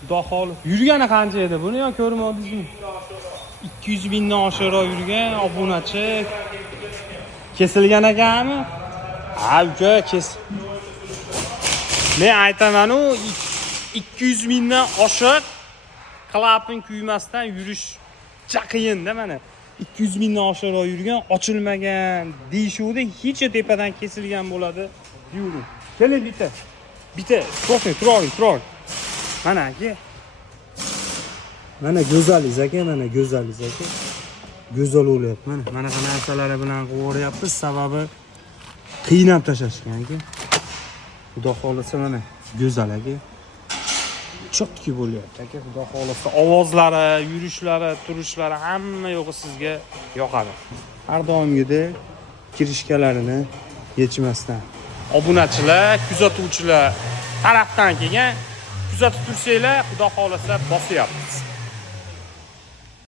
Xudo xohlasa. Yurgani qancha edi buni yo ko'rmadingizmi? 200 mingdan oshiqroq yurgan obunachi. Kesilgan ekanmi? Ha, uka, Men aytaman, 200 mingdan oshiq klapin kuymasdan yurish qiyin-da mana. 200 mingdan oshiqroq yurgan, ochilmagan, deyishuvdi, hech tepadan kesilgan bo'ladi. Yuri. Keling bitta. Turing. Mana aka. Mana go'zaliz aka, Go'zal bo'lyapti. Mana qanaqa narsalar bilan qo'yapmiz, sababi qiynab tashlashgan aka. Xudo xolasa mana go'zal aka. Chotki bo'lyapti aka, xudo xolasa. Ovozlari, yurishlari, turishlari hamma yo'g'i sizga yoqadi. Har doimgidek kirishkalarini yechmasdan. Obunachilar, kuzatuvchilar tarafdan kelgan kuzatib tursanglar, xudo xolasa bosyapmiz.